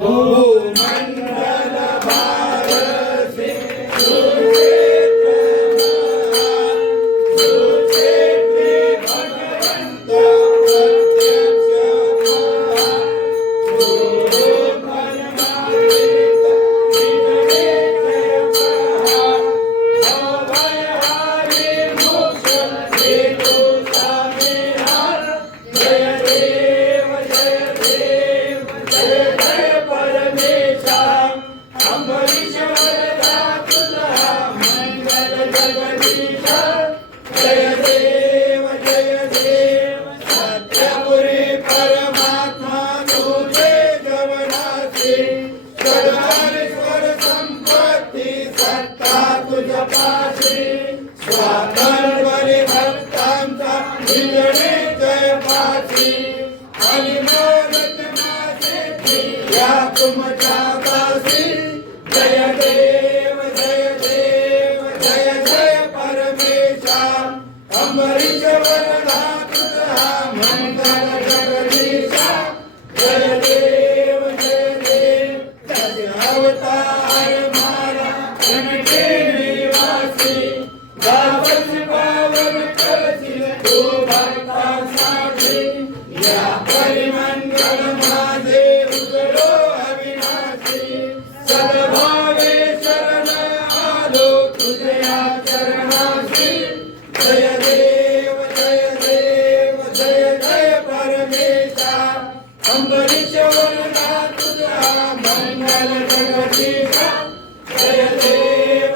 भूमंडल भारसी सुक्षेत्र सुक्षेत्री भगवंत प्रत्यक्ष परमात्मिक अभय हरि मुख हेतु स्वामीहार जय देव जय देव जय जय परमेशा अंबरीश वरदा तुझा मंगल जगदीशा जय देव सत्यपुरी परमात्मा तुझे जवनासी सदारीश्वर संपत्ती सत्ता तुझ्या पाशी स्वातंत्र्य भक्तांचा निजणे जय पाशी आणि मोदत माझे या तुमच्या दासी जय देव जय जय परमेशा अंबरीश वरदा तुझा मंगल जगदीशा जय देव जय अवतार मारा उनके निवासी गावस पावन करशील तू भक्तांसाठी या परिमंगल माझे उजळो अविनाशी सद्भावे शरण आलो तुझ्या चरणाशी जय देव जय परमेशा अंबरीश वरदा तुझा मंगल जगदीशा जय देव